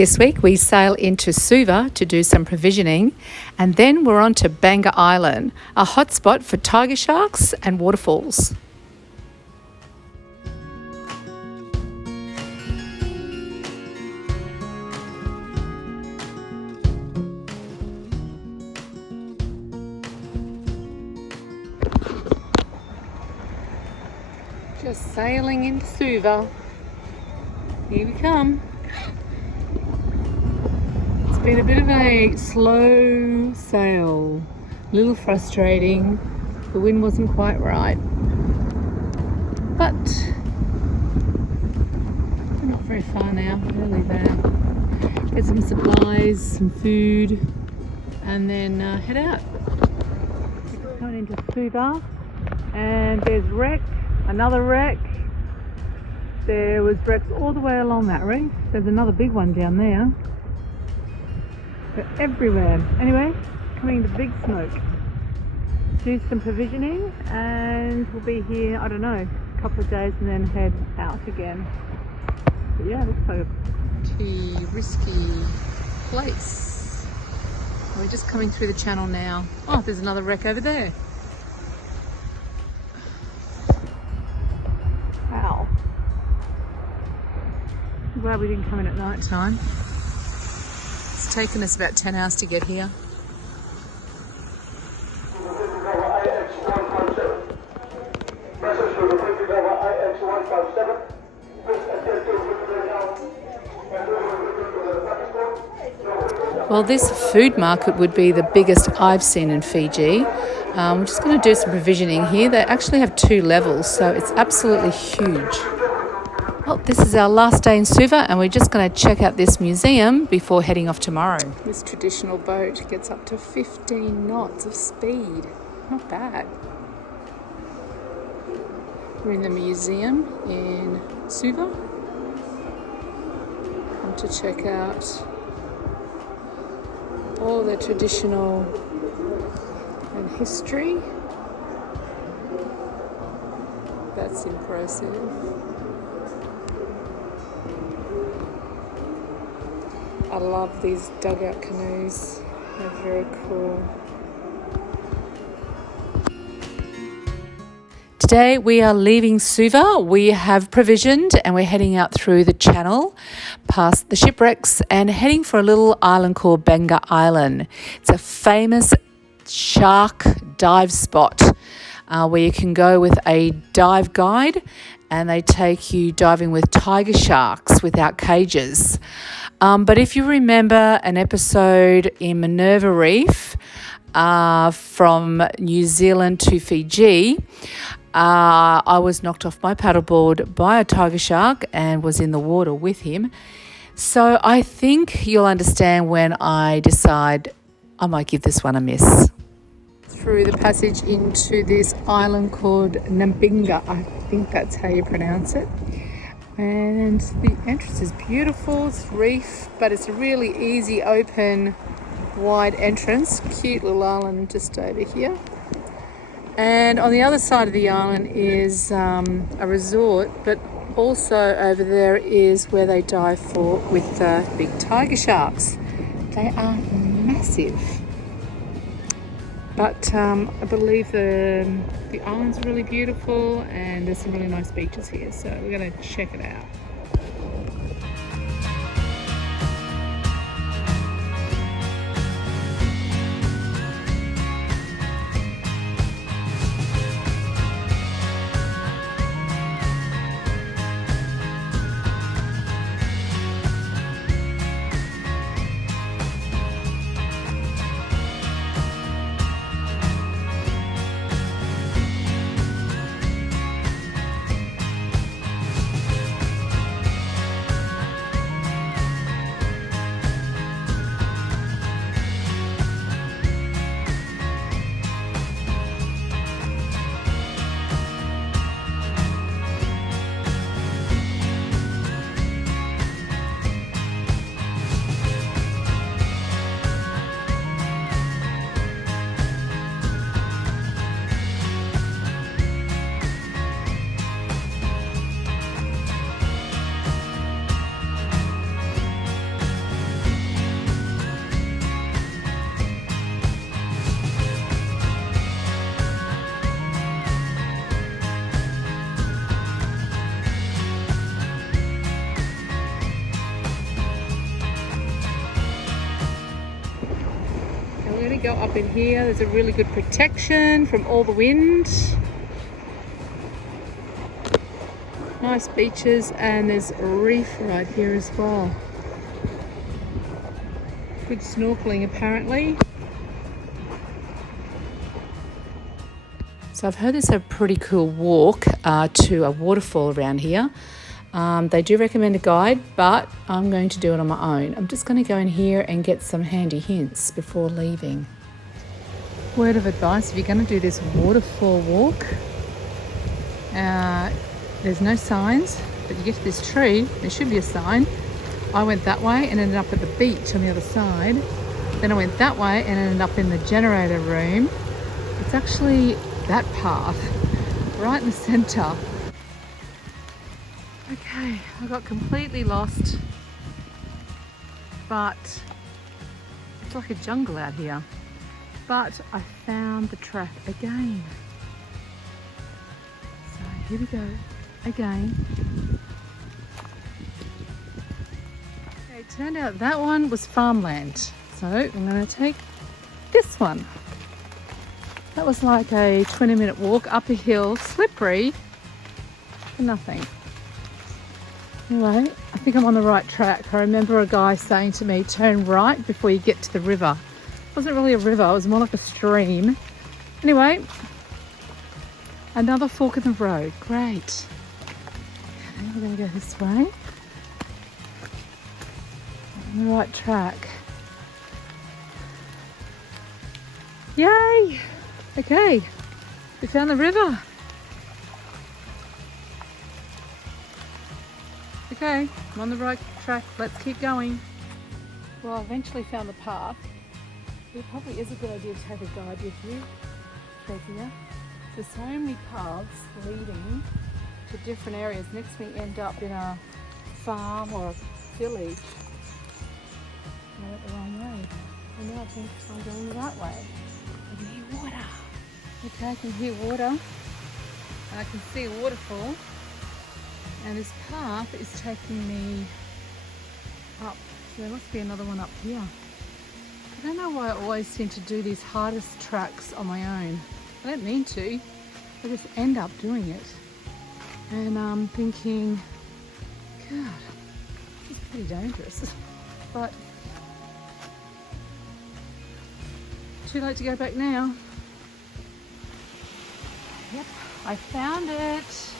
This week we sail into Suva to do some provisioning, and then we're on to Beqa Island, a hotspot for tiger sharks and waterfalls. Just sailing into Suva. Here we come. It's been a bit of a slow sail, a little frustrating. The wind wasn't quite right, but we're not very far now, nearly there. Get some supplies, some food, and then head out. We're going into Suva, and there's wreck. Another wreck. There was wrecks all the way along that reef. There's another big one down there. They're everywhere. Anyway, coming to Big Smoke. Do some provisioning and we'll be here, I don't know, a couple of days and then head out again. But yeah, it looks like a pretty risky place. We're just coming through the channel now. Oh, there's another wreck over there. Wow. I'm glad we didn't come in at night time. It's taken us about 10 hours to get here. Well, this food market would be the biggest I've seen in Fiji. We're just going to do some provisioning here. They actually have 2 levels, so it's absolutely huge. Well, this is our last day in Suva, and we're just going to check out this museum before heading off tomorrow. This traditional boat gets up to 15 knots of speed. Not bad. We're in the museum in Suva. Come to check out all the traditional and history. That's impressive. I love these dugout canoes. They're very cool. Today we are leaving Suva. We have provisioned and we're heading out through the channel past the shipwrecks and heading for a little island called Beqa Island. It's a famous shark dive spot where you can go with a dive guide and they take you diving with tiger sharks without cages. But if you remember an episode in Minerva Reef from New Zealand to Fiji, I was knocked off my paddleboard by a tiger shark and was in the water with him. So I think you'll understand when I decide I might give this one a miss. Through the passage into this island called Nambinga, I think that's how you pronounce it. And the entrance is beautiful. It's reef, but it's a really easy, open, wide entrance. Cute little island just over here. And on the other side of the island is a resort, but also over there is where they dive with big tiger sharks. They are massive. But I believe the island's really beautiful and there's some really nice beaches here, so we're going to check it out. go up in here. There's a really good protection from all the wind. Nice beaches, and there's a reef right here as well. Good snorkeling apparently. So I've heard there's a pretty cool walk to a waterfall around here. They do recommend a guide, but I'm going to do it on my own. I'm just going to go in here and get some handy hints before leaving. Word of advice, if you're going to do this waterfall walk, there's no signs, but you get to this tree, there should be a sign. I went that way and ended up at the beach on the other side. Then I went that way and ended up in the generator room. It's actually that path, right in the centre. Okay, I got completely lost, but it's like a jungle out here. But I found the track again. So here we go, again. Okay, it turned out that one was farmland. So I'm going to take this one. That was like a 20-minute walk up a hill, slippery, for nothing. Anyway, I think I'm on the right track. I remember a guy saying to me, turn right before you get to the river. It wasn't really a river, it was more like a stream. Anyway, another fork in the road. Great. Okay, we're going to go this way. On the right track. Yay! Okay, we found the river. Okay, I'm on the right track. Let's keep going. Well, I eventually found the path. It probably is a good idea to take a guide with you. Here. There's so many paths leading to different areas. Next we end up in a farm or a village. I went the wrong way. And now I think I'm going the right way. I can hear water. Okay, I can hear water. And I can see a waterfall. And this path is taking me up. So there must be another one up here. I don't know why I always seem to do these hardest tracks on my own. I don't mean to. I just end up doing it. And I'm thinking, God, this is pretty dangerous. But too late to go back now. Yep, I found it.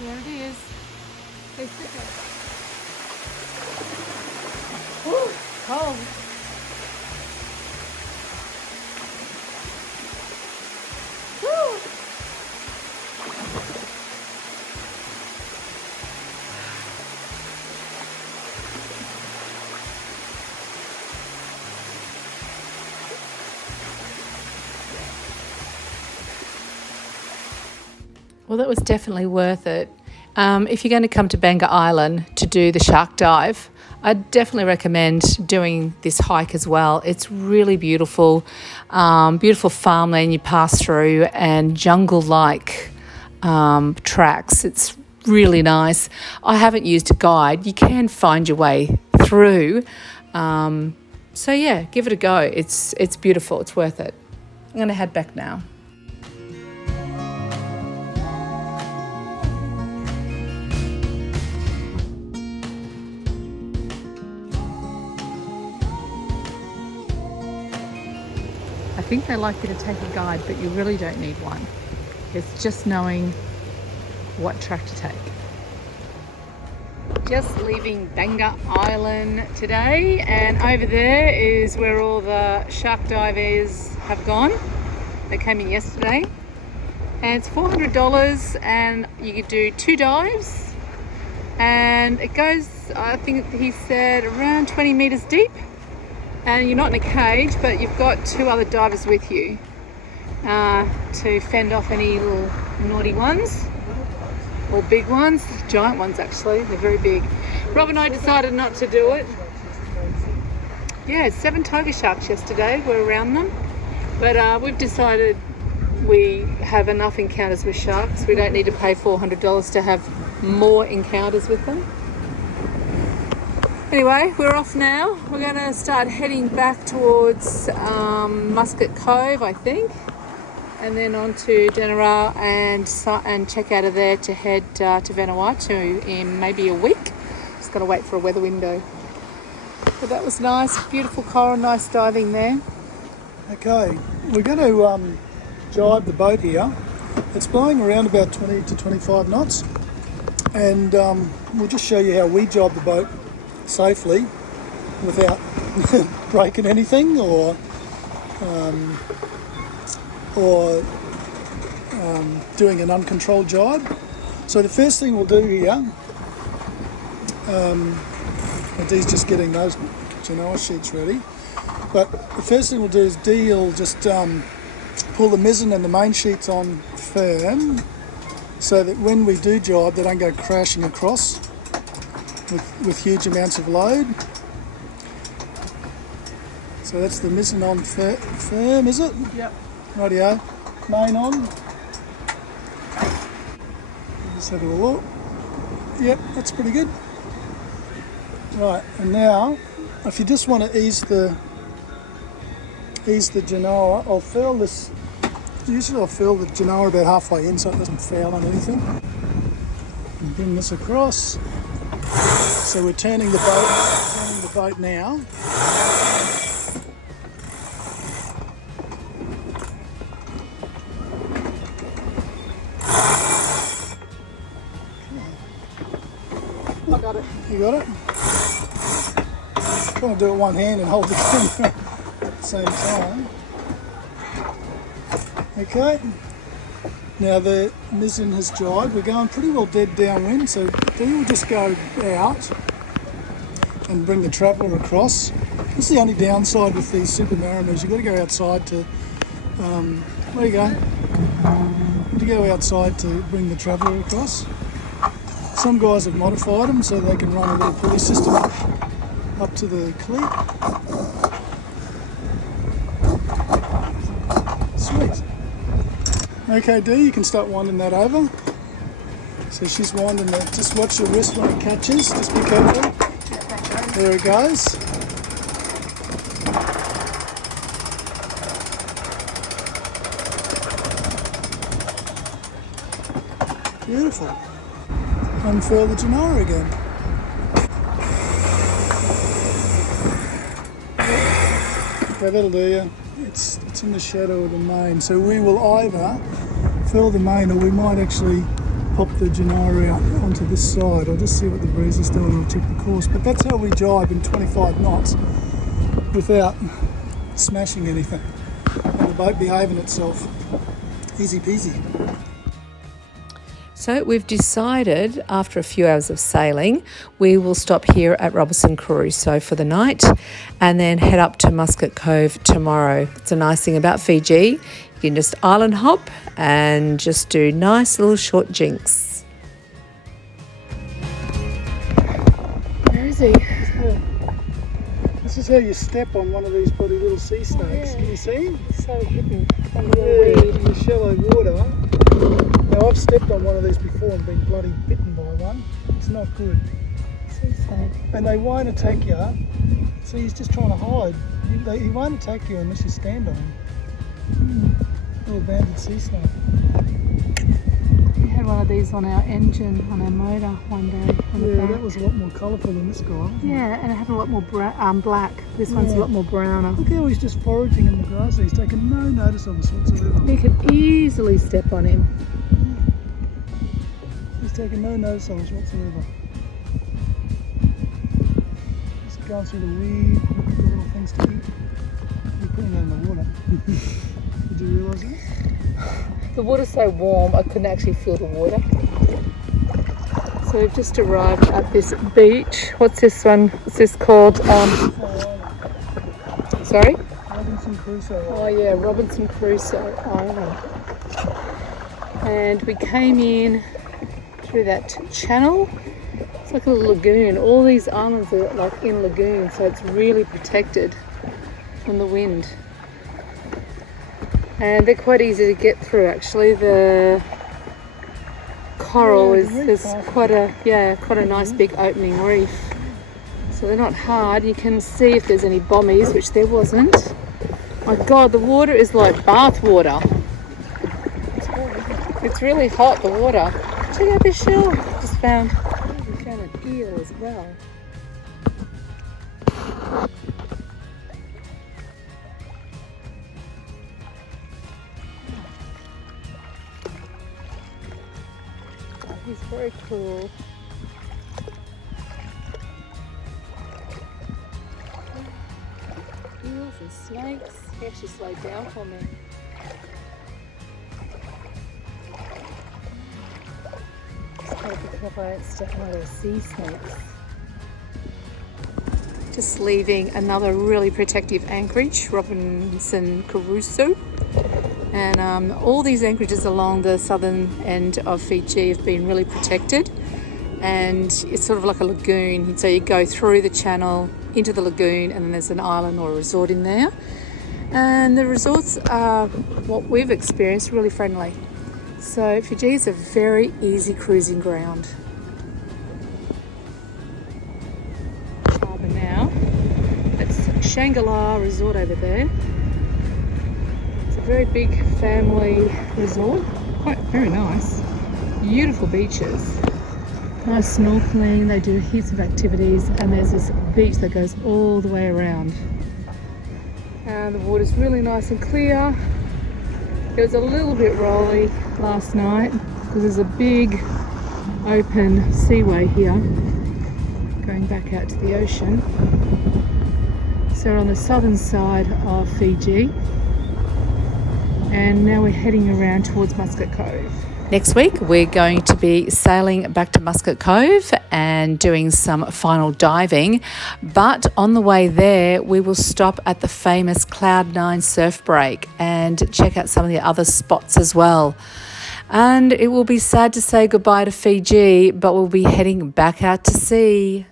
There it is. Hey, sticker. Ooh, cold. Woo! Well, that was definitely worth it. If you're going to come to Beqa Island to do the shark dive, I'd definitely recommend doing this hike as well. It's really beautiful, beautiful farmland you pass through and jungle-like tracks. It's really nice. I haven't used a guide. You can find your way through. So yeah, give it a go. It's beautiful. It's worth it. I'm going to head back now. I think they like you to take a guide, but you really don't need one. It's just knowing what track to take. Just leaving Beqa Island today, and over there is where all the shark divers have gone. They came in yesterday, and it's $400 and you could do 2 dives, and it goes, I think he said, around 20 meters deep. And you're not in a cage, but you've got 2 other divers with you to fend off any little naughty ones or big ones, giant ones actually, they're very big. Rob and I decided not to do it. Yeah, 7 tiger sharks yesterday were around them, but we've decided we have enough encounters with sharks. We don't need to pay $400 to have more encounters with them. Anyway, we're off now. We're going to start heading back towards Muscat Cove, I think, and then on to Denara and check out of there to head to Vanuatu in maybe a week. Just got to wait for a weather window. But that was nice, beautiful coral, nice diving there. Okay, we're going to jibe the boat here. It's blowing around about 20 to 25 knots, and we'll just show you how we jibe the boat safely without breaking anything or doing an uncontrolled jibe. So the first thing we'll do here, Dee's just getting those Genoa sheets ready, but the first thing we'll do is Dee will just pull the mizzen and the main sheets on firm so that when we do jibe they don't go crashing across with huge amounts of load. So that's the mizzen on firm, is it? Yep. Rightio. Main on. Just have a look. Yep, that's pretty good. Right, and now if you just want to ease the genoa, I'll furl this. Usually I'll furl the genoa about halfway in so it doesn't foul on anything. And bring this across. So we're turning the boat now. I got it. You got it? Trying to do it one hand and hold the camera at the same time. Okay. Now the mizzen has jibed. We're going pretty well dead downwind, so Dee will just go out and bring the traveller across. This is the only downside with these Super Maramus. You've got to go outside to, there you go. You go outside to bring the traveller across. Some guys have modified them so they can run a little pulley system up to the cleat. Sweet. Okay, Dee, you can start winding that over. So she's winding that. Just watch your wrist when it catches. Just be careful. There it goes. Beautiful. Unfurl the genoa again. Okay, that'll do you. It's in the shadow of the main, so we will either furl the main or we might actually pop the genoa out onto this side. I'll just see what the breeze is doing and I'll check the course. But that's how we jibe in 25 knots without smashing anything and the boat behaving itself. Easy peasy. So we've decided, after a few hours of sailing, we will stop here at Crusoe for the night and then head up to Muscat Cove tomorrow. It's a nice thing about Fiji. You can just island hop and just do nice little short jinks. Where is he? This is how you step on one of these bloody little sea snakes. Oh, yeah. Can you see him? So hidden under the weed. In the shallow water. Now I've stepped on one of these before and been bloody bitten by one. It's not good. Sea snake. And they won't attack you. See, he's just trying to hide. He won't attack you unless you stand on him. Little banded sea snake. We had one of these on our engine, on our motor one day. Yeah, that was a lot more colourful than this guy. Yeah, and it had a lot more black. This one's a lot more browner. Look how he's just foraging in the grass. He's taking no notice of us whatsoever. You could easily step on him. He's taking no notice of us whatsoever. Just going through the weed, looking for little things to eat. You're putting that in the water. Did you realise that? The water's so warm I couldn't actually feel the water. So we've just arrived at this beach. What's this one? What's this called? Sorry? Robinson Crusoe. Oh yeah, Robinson Crusoe Island. And we came in through that channel. It's like a little lagoon. All these islands are like in lagoons, so it's really protected from the wind. And they're quite easy to get through actually. The coral is, there's quite a nice big opening reef. So they're not hard. You can see if there's any bommies, which there wasn't. My God, the water is like bath water. It's really hot, the water. Check out this shell. We found an eel as well. Oh, he's very cool. Eels and snakes. He actually slowed down for me. It's definitely sea snakes. Just leaving another really protective anchorage, Robinson Crusoe. And all these anchorages along the southern end of Fiji have been really protected. And it's sort of like a lagoon. So you go through the channel into the lagoon, and then there's an island or a resort in there. And the resorts are, what we've experienced, really friendly. So Fiji is a very easy cruising ground. Harbour now. That's Shangri-La resort over there. It's a very big family resort. Quite very nice. Beautiful beaches. Nice snorkeling. They do heaps of activities, and there's this beach that goes all the way around. And the water's really nice and clear. It was a little bit rolly last night because there's a big open seaway here going back out to the ocean. So we're on the southern side of Fiji, and now we're heading around towards Muscat Cove. Next week we're going to be sailing back to Muscat Cove and doing some final diving, but on the way there we will stop at the famous Cloud9 surf break and check out some of the other spots as well. And it will be sad to say goodbye to Fiji, but we'll be heading back out to sea.